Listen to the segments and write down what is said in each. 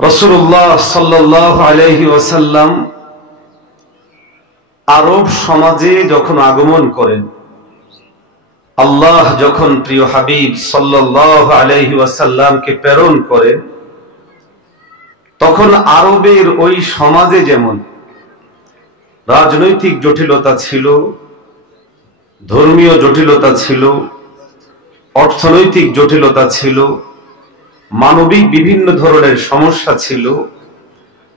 রাসূলুল্লাহ সাল্লাল্লাহু আলাইহি ওয়াসাল্লাম আরব সমাজে যখন আগমন করেন, আল্লাহ যখন প্রিয় হাবিব সাল্লাল্লাহু আলাইহি ওয়াসাল্লামকে প্রেরণ করেন, তখন আরবের ওই সমাজে যেমন রাজনৈতিক জটিলতা ছিল, ধর্মীয় জটিলতা ছিল, অর্থনৈতিক জটিলতা ছিল, মানবিক বিভিন্ন ধরনের সমস্যা ছিল।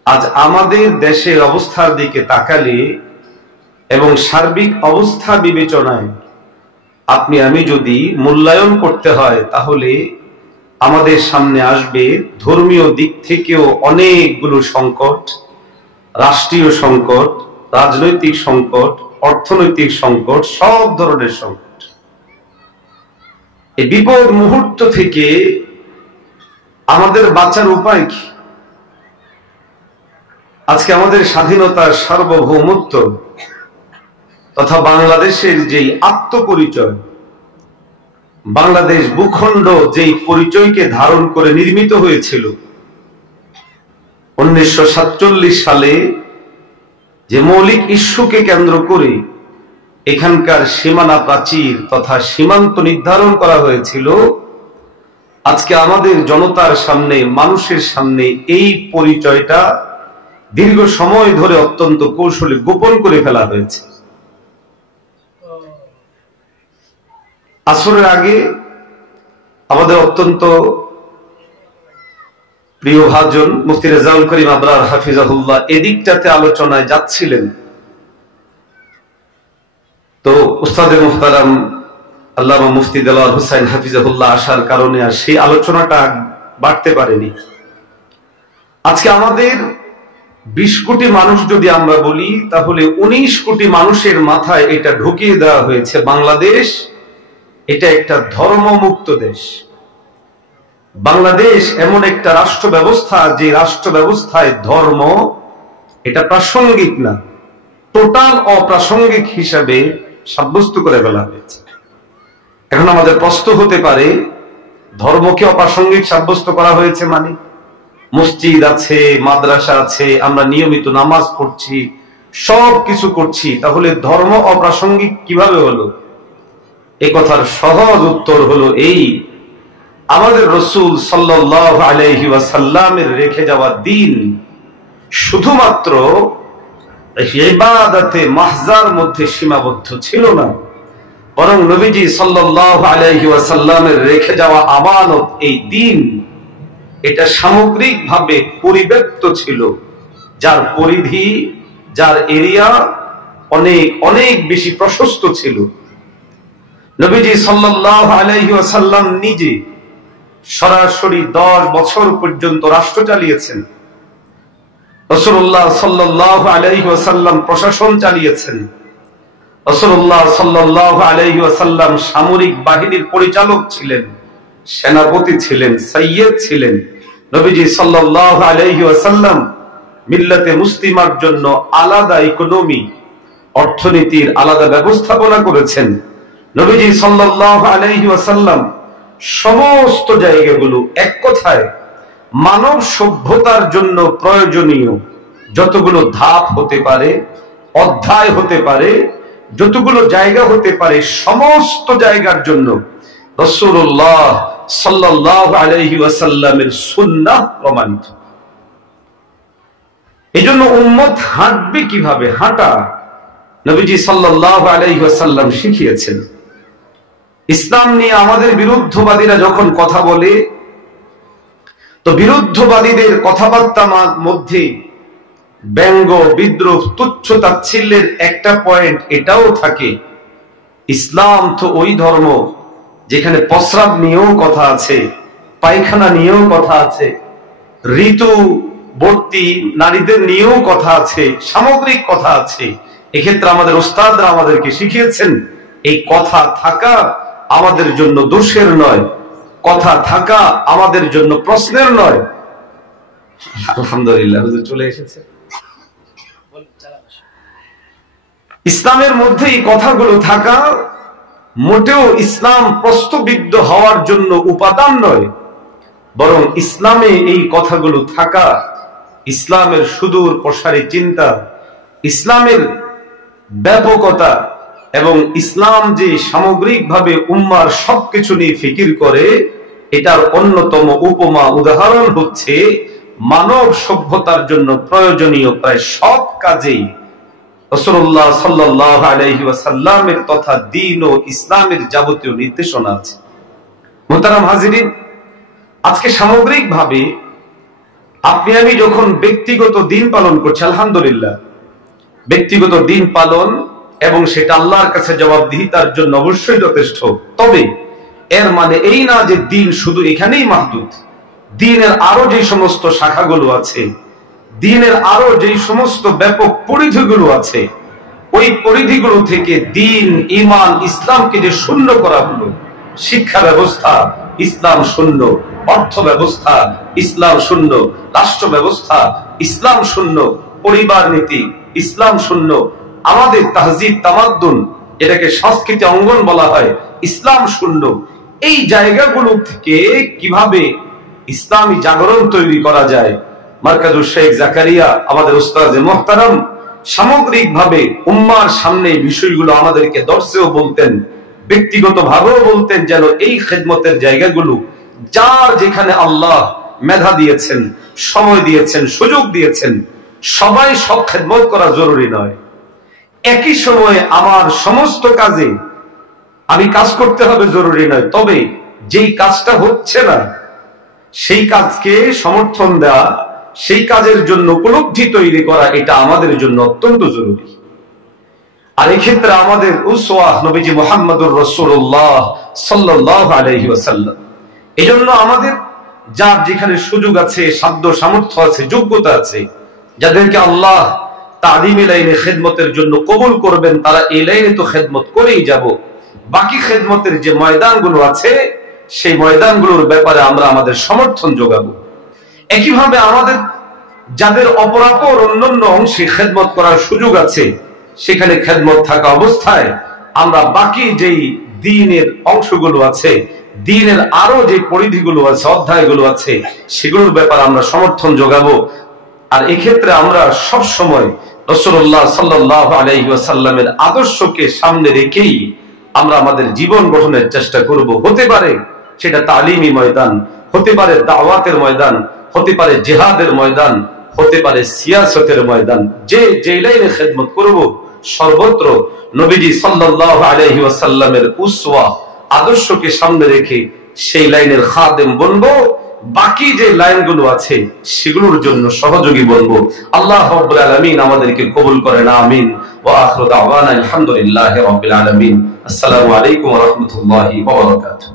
আজ আমাদের দেশের অবস্থার দিকে তাকালে এবং সার্বিক অবস্থা বিবেচনায় আপনি আমি যদি মূল্যায়ন করতে হয়, তাহলে আমাদের সামনে আসবে ধর্মীয় দিক থেকেও অনেকগুলো সংকট, রাষ্ট্রীয় সংকট, রাজনৈতিক সংকট, অর্থনৈতিক সংকট, সব ধরনের সংকট। এই বিপদ মুহূর্ত থেকে আমাদের বাঁচার উপায় কি? আজকে আমাদের স্বাধীনতার সার্বভৌমত্ব তথা বাংলাদেশের যেই আত্মপরিচয়, বাংলাদেশ ভূখণ্ড যেই পরিচয়কে ধারণ করে নির্মিত হয়েছিল 1947 সালে, যে মৌলিক ইস্যুকে কেন্দ্র করে এখানকার সীমানা প্রাচীর তথা সীমান্ত নির্ধারণ করা হয়েছিল, আজকে আমাদের জনতার সামনে, মানুষের সামনে এই পরিচয়টা দীর্ঘ সময় ধরে অত্যন্ত কৌশলে গোপন করে ফেলা হয়েছে। আসরের আগে আমাদের অত্যন্ত প্রিয় ভাজন মুফতি রেজাউল করিম আবরার হাফিজাহুল্লাহ এদিকটাতে আলোচনায় যাচ্ছিলেন, তো উস্তাদে মুহতারাম আল্লামা মুফতি দেলোয়ার হোসাইন হাফিজাহুল্লাহ আসার কারণে আর সেই আলোচনাটা বাড়তে পারেনি। আজকে আমাদের 20 কোটি মানুষ যদি আমরা বলি, তাহলে 19 কোটি মানুষের মাথায় এটা ঢুকিয়ে দেওয়া হয়েছে, বাংলাদেশ এটা একটা ধর্মমুক্ত দেশ। বাংলাদেশ এমন একটা রাষ্ট্র ব্যবস্থা, যে রাষ্ট্র ব্যবস্থায় ধর্ম এটা প্রাসঙ্গিক না, টোটাল অপ্রাসঙ্গিক হিসাবে সাব্যস্ত করে ফেলা হয়েছে। এখন আমাদের প্রশ্ন হতে পারে, ধর্মকে অপ্রাসঙ্গিক সাব্যস্ত করা হয়েছে মানে? মসজিদ আছে, মাদ্রাসা আছে, আমরা নিয়মিত নামাজ পড়ছি, সব কিছু করছি, তাহলে ধর্ম অপ্রাসঙ্গিক কিভাবে হলো? এই কথার সহজ উত্তর হলো এই, আমাদের রাসূল সাল্লাল্লাহু আলাইহি ওয়াসাল্লামের রেখে যাওয়া দ্বীন শুধুমাত্র ইবাদতে মাহজার মধ্যে সীমাবদ্ধ ছিল না, বরং নবীজি সাল্লাল্লাহু আলাইহি ওয়াসাল্লামের রেখে যাওয়া আমানত, এই দ্বীন এটা সামগ্রিকভাবে পরিব্যাপ্ত ছিল, যার পরিধি, যার এরিয়া অনেক অনেক বেশি প্রশস্ত ছিল। নবীজি সাল্লাল্লাহু আলাইহি ওয়াসাল্লাম নিজে সরাসরি 10 বছর পর্যন্ত রাষ্ট্র চালিয়েছেন। রাসূলুল্লাহ সাল্লাল্লাহু আলাইহি ওয়াসাল্লাম প্রশাসন চালিয়েছেন। রাসূলুল্লাহ সাল্লাল্লাহু আলাইহি ওয়াসাল্লাম সামরিক বাহিনীর পরিচালক ছিলেন, সেনাপতি ছিলেন, সাইয়্যিদ ছিলেন। নবীজি সাল্লাল্লাহু আলাইহি ওয়াসাল্লাম মিল্লাতে মুসলিমার জন্য আলাদা ইকোনমি, অর্থনীতির আলাদা ব্যবস্থাপনা করেছেন। নবীজি সাল্লাল্লাহু আলাইহি ওয়াসাল্লাম সমস্ত জায়গাগুলো, এক কথায় মানব সভ্যতার জন্য প্রয়োজনীয় যতগুলো ধাপ হতে পারে, অধ্যায় হতে পারে, যতগুলো জায়গা হতে পারে, সমস্ত জায়গার জন্য রাসূলুল্লাহ সাল্লাল্লাহু আলাইহি ওয়াসাল্লামের সুন্নাহ প্রমাণিত। এজন্য উম্মত হাঁটবে কিভাবে, হাঁটা নবীজি সাল্লাল্লাহু আলাইহি ওয়াসাল্লাম শিখিয়েছেন। ইসলাম নিয়ে আমাদের বিরুদ্ধবাদীরা যখন কথা বলে, তো বিরুদ্ধবাদীদের কথাবার্তার মধ্যে ব্যঙ্গ, বিদ্রুপ, তুচ্ছ তাচ্ছিল্যের একটা পয়েন্ট এটাও থাকে, ইসলাম তো ওই ধর্ম যেখানে প্রস্রাব নিয়েও কথা আছে, পায়খানা নিয়েও কথা আছে, ঋতুবর্তী নারীদের নিয়েও কথা আছে, সামগ্রিক কথা আছে। এক্ষেত্রে আমাদের উস্তাদরা আমাদেরকে শিখিয়েছেন, এই কথা থাকা আমাদের জন্য দোষের নয়, কথা থাকা আমাদের জন্য প্রশ্নের নয়। আলহামদুলিল্লাহ, হুজুর চলে এসেছে। ইসলামের মধ্যে এই কথাগুলো থাকা মোটেও ইসলাম প্রশ্নবিদ্ধ হওয়ার জন্য উপাদান নয়, বরং ইসলামে এই কথাগুলো থাকা, ইসলামের সুদূর প্রসারী চিন্তা, ইসলামের ব্যাপকতা এবং ইসলাম যে সামগ্রিকভাবে উম্মার সবকিছু নিয়ে ফিকির করে, এটার অন্যতম উপমা উদাহরণ হচ্ছে মানব সভ্যতার জন্য প্রয়োজনীয় প্রায় সব কাজেই রাসূলুল্লাহ সাল্লাল্লাহু আলাইহি ওয়াসাল্লামের তথা দ্বীন ও ইসলামের যাবতীয় নির্দেশনা আছে। মুহতারাম হাজিরিন, আজকে সামগ্রিকভাবে আপনি আমি যখন ব্যক্তিগত দিন পালন করছি, আলহামদুলিল্লাহ, ব্যক্তিগত দিন পালন এবং সেটা আল্লাহর কাছে জবাবদিহিতার জন্য অবশ্যই যথেষ্ট। তবে এর মানে এই না যে দিন শুধু এখানেই মাহদুদ। দিনের আরো যে সমস্ত শাখাগুলো আছে, দিনের আরো যে সমস্ত ব্যাপক পরিধিগুলো আছে, ওই পরিধিগুলো থেকে দিন, ঈমান, ইসলামকে যে শূন্য করা হলো, শিক্ষা ব্যবস্থা ইসলাম শূন্য, অর্থ ব্যবস্থা ইসলাম শূন্য, রাষ্ট্র ব্যবস্থা ইসলাম শূন্য, পরিবার নীতি ইসলাম শূন্য, আমাদের তাহজিব তামাদ্দুন, এটাকে সংস্কৃতি অঙ্গন বলা হয়, ইসলাম শূন্য। এই জায়গাগুলো থেকে কিভাবে ইসলামী জাগরণ তৈরি করা যায়, মারকাজুল শেখ জাকারিয়া আমাদের উস্তাদে মুহতারাম সামগ্রিকভাবে উম্মার সামনে বিষয়গুলো আমাদেরকে দর্শেও বলতেন, ব্যক্তিগত ভাবেও বলতেন, যেন এই খেদমতের জায়গাগুলো যার যেখানে আল্লাহ মেধা দিয়েছেন, সময় দিয়েছেন, সুযোগ দিয়েছেন, সবাই সব খেদমত করা জরুরি নয়। একই সময়ে আমার সমস্ত কাজে আমি কাজ করতে হবে জরুরি নয়। তবে যেই কাজটা হচ্ছে না সেই কাজকে সমর্থন দেওয়া, সেই কাজের জন্য উপলব্ধি তৈরি করা, এটা আমাদের জন্য অত্যন্ত জরুরি। আর এই ক্ষেত্রে আমাদের উসওয়া নবীজি মুহাম্মদুর রাসূলুল্লাহ সাল্লাল্লাহু আলাইহি ওয়াসাল্লাম। এজন্য আমাদের যার যেখানে সুযোগ আছে, সাধ্য সামর্থ্য আছে, যোগ্যতা আছে, যাদেরকে আল্লাহ তালিমে লাইনে খেদমতের জন্য কবুল করবেন, তারা এই লাইনে তো খেদমত করেই যাব। বাকি খেদমতের যে ময়দানগুলো আছে, সেই ময়দানগুলোর ব্যাপারে আমরা আমাদের সমর্থন যোগাবো। একইভাবে আমাদের যাদের অপরাপর অন্যান্য অংশে খেদমত করার সুযোগ আছে, সেখানে খেদমত থাকা অবস্থায় আমরা বাকি যেই দ্বীনের অংশগুলো আছে, দ্বীনের আরো যে পরিধিগুলো আছে, অধ্যায়গুলো আছে, সেগুলোর ব্যাপারে আমরা সমর্থন যোগাবো। আর এক্ষেত্রে আমরা সব সময় রাসূলুল্লাহ সাল্লাল্লাহু আলাইহি ওয়াসাল্লামের আদর্শকে সামনে রেখেই আমরা আমাদের জীবন গঠনের চেষ্টা করব। হতে পারে সেটা তালিমি ময়দান, হতে পারে দাওয়াতের ময়দান, হতে পারে জিহাদের ময়দান, হতে পারে সিয়াসতের ময়দান। যে লাইনে খেদমত করব, সর্বত্র নবীজি সাল্লাল্লাহু আলাইহি ওয়াসাল্লামের উসওয়া আদর্শকে সামনে রেখে সেই লাইনের খাদেম বনবো। বাকি যে লাইনগুলো আছে সেগুলোর জন্য সহযোগী বনবো। আল্লাহ রাব্বুল আলামিন আমাদেরকে কবুল করেন, আমিন। ওয়া আখিরু দাওয়ানা আলহামদুলিল্লাহি রাব্বিল আলামিন। আসসালামু আলাইকুম ওয়া রাহমাতুল্লাহি ওয়া বারাকাতুহু।